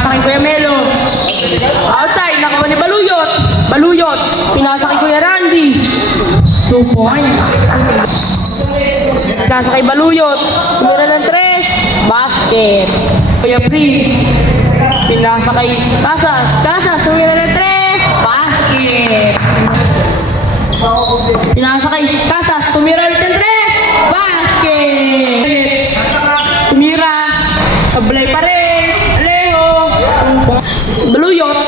Pinasa kay Kuya Melo. Outside, nakuha ni Baluyot. Baluyot, pinasa kay Kuya Randy. 2 points. Pinasa kay Baluyot. Tumira ng 3. Basket. Kuya Prince. Pinasa kay Casas. Casas, tumira ng 3. Basket. Pinasa kay Casas. Tumira ng 3. Basket. Tumira. Sablay pa rin. Alejo. Baluyot.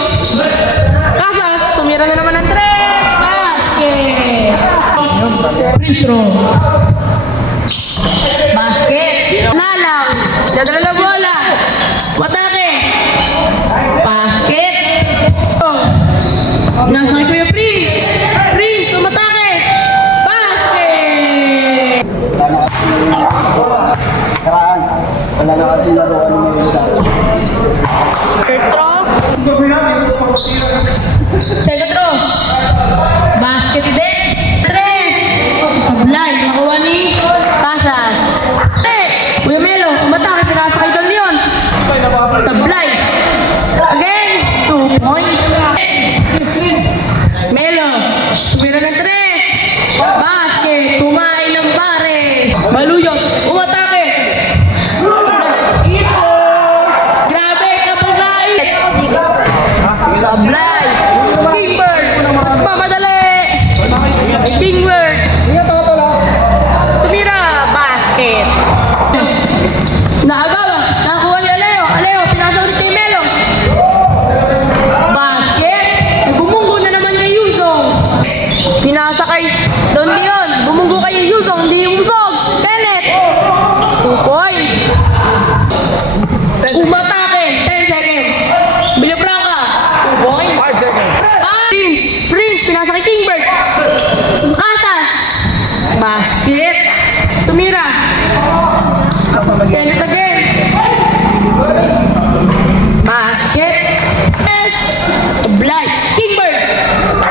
Casas. Tumira na naman ng 3. Basket. Free throw. Basket. Nalang. Dadala na bola. Watake. Basket. Nasa kay Kuya Prince. Prince, tumatake. Basket. Wala na kasi laruan mo First throw. Second throw. Basket din. 3. Sablay. Nakuha ni Casas. Kuya Melo, umatake. Pinasa kay Don Leon. Sablay. Again. 2 points. Melo. Tumira ng 3. Basket. Tumain ng pares. Baluyot. Umatake. Grabe. Kapag-rai. Sablay. Kingbird. Mamadali. Kingbird. Tumira. Basket. Naagawa. Nakuha ni Alejo. Alejo. Pinasa ulit kay Melo. Basket. Bumunggo na naman kay Yuzong. Pinasa kay Don Leon. Bumunggo kay Yuzong. Hindi umusog. Kenneth. 2 points. Umatake. 10 seconds. Villafranca. 2 points. 5 seconds. Prince. Prince. Pinasa kay Kingbird. Casas. Basket. Tumira. Kenneth again. Basket. Yes. Sablay. Kingbird.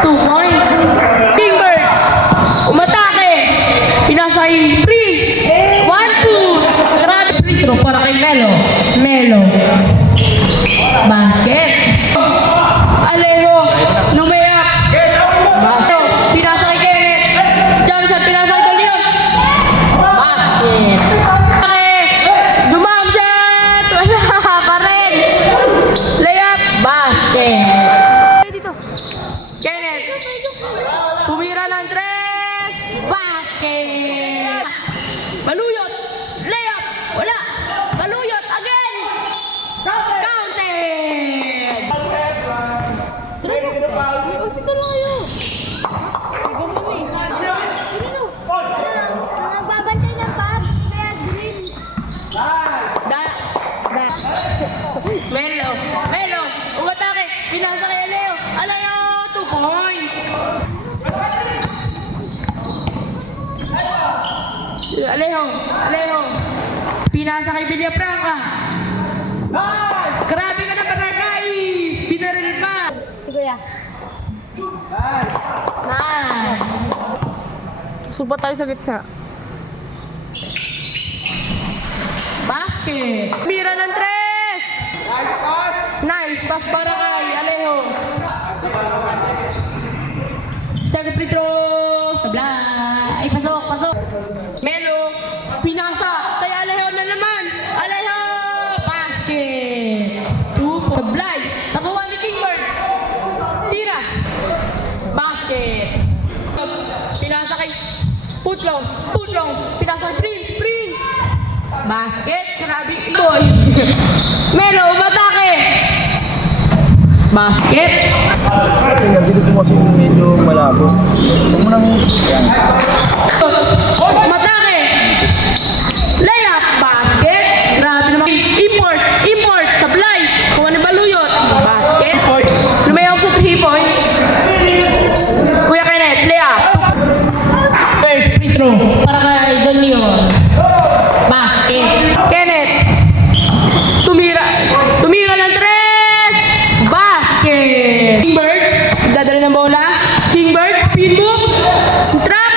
2 points. Kingbird. Umatake. Pinasa kay Prince. 1-2. Grabe. Free throw para kay Melo. Melo. Basket. Alejo. Lumayak. Basket. Pinasa kay Kenneth. Johnson. Pinasa kay Don Leon. Basket. Dumam shot. Wala pa rin. Layup. Basket. Dito. Kenneth. Pumira ng 3. Basket. Baluyot. Layup. Wala. Baluyot again. Counted. Nagbabantay ng bag, kaya green. Melo. Melo. Umatake. Pinasa kay Alejo. Alejo. 2 points. Alejo. Alejo. Pinasa kay Villafranca. Grabe ka na barangay. Pinaril pa. Kuya. Suba tayo sa gitna. Basket. Mira ng 3. Nice. Pass para kay Alejo. Second free throw. Sablay. Ay, pasok. Pasok. Melo. Pinasa. Kay Alejo na naman. Alejo. Basket. 2. Sablay. Nakuha ni Kingbird. Tira. Basket. Pinasa kay Putlong. Putlong. Pinasa kay Prince. Prince. Basket. Grabe. Boy. Melo. Umatake. Basket. Tingnan, dito po kasi medyo malabo. Huwag mo nang... Yan. Matake. Layup. Basket. Grabe naman. Import. Import. Sablay. Kuha ni Baluyot. Basket. Lumayaw po 3 points. Kuya Kenneth. Layup. First free throw. Para kay Don Leon. Basket. Kenneth. Tumira. Tumira ng 3. Basket. Kingbird. Dadali ng bola. Kingbird. Spin move. Trap.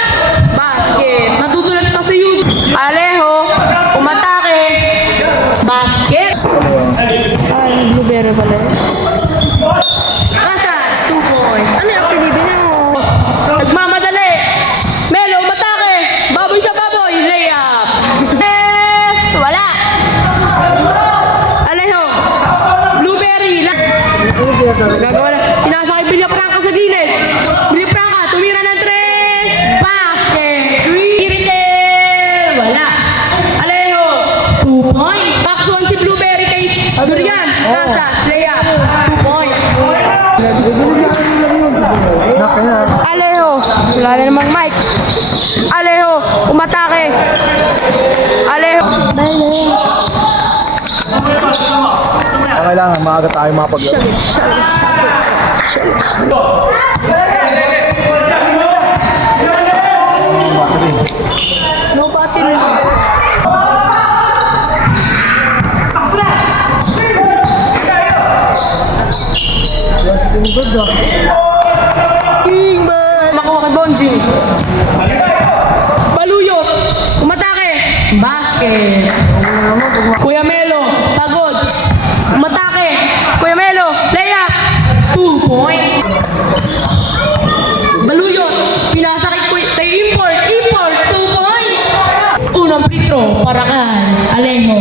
Alejo. Wala na namang mic. Alejo. Umatake. Alejo. Kailangan maaga tayo mapaglaro. No battery. Kingbird. Makuha kay Bonji. Baluyot. Umatake. Basket. Kuya Melo. Pagod. Umatake. Kuya Melo. Layup. 2 points. Baluyot. Pinasa kay Import. Import. 2 points. Unang free throw para kay Alejo.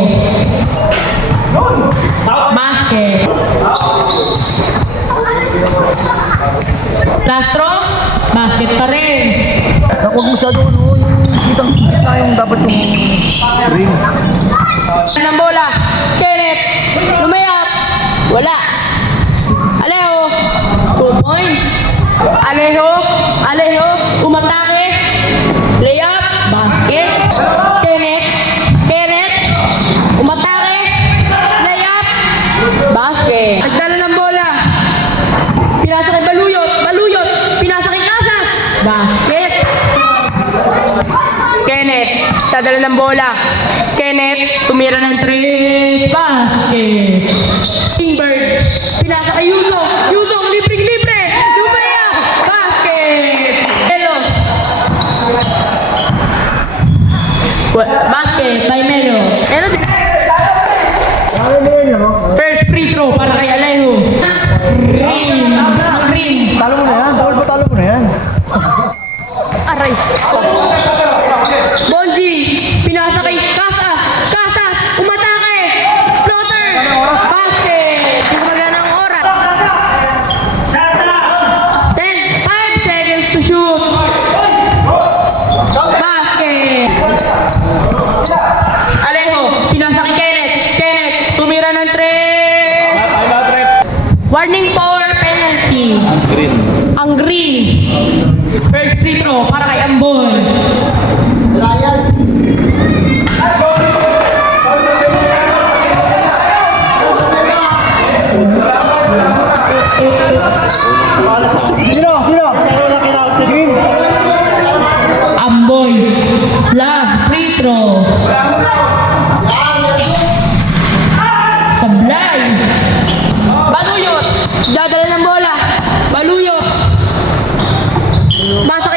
Basket. Lastro. Basket pa rin. Huwag masyado ano, yung kitang-kita yung dapat yung ring. Ng bola. Kenneth. Lumayap. Wala. Alejo. 2 points. Alejo. Alejo. Umatake. Layup. Basket. Kenneth. Kenneth. Umatake. Layup. Basket. Nagdala ng bola. Pinasa kay Baluyot. Baluyot. Pinasa kay Casas. Basket. Kenneth. Dadala ng bola. Kenneth. Tumira ng 3. Basket. Kingbird. Pinasa kay Yuzo. Yuzo. Libreng-libre. Lumaya. Basket. Melo. Basket. By Melo. Melo. Ano mo yun, ano? First free throw para kay Alejo. Green. Green. Talo mo na yan. Talo mo na yan. Aray. Bonji. Pinasa kay Casas. Casas. Umatake. Floater. Basket. Hindi ko magana ang oras. 5 seconds to shoot. Basket. Alejo. Pinasa kay Kenneth. Kenneth. Tumira ng 3. Warning for penalty. Green. Ang green. First free throw para kay Amboy. Sino? Green. Amboy. Love. Free throw. Sablay. Baluyot. Dadala ng bola. Baluyot. Basa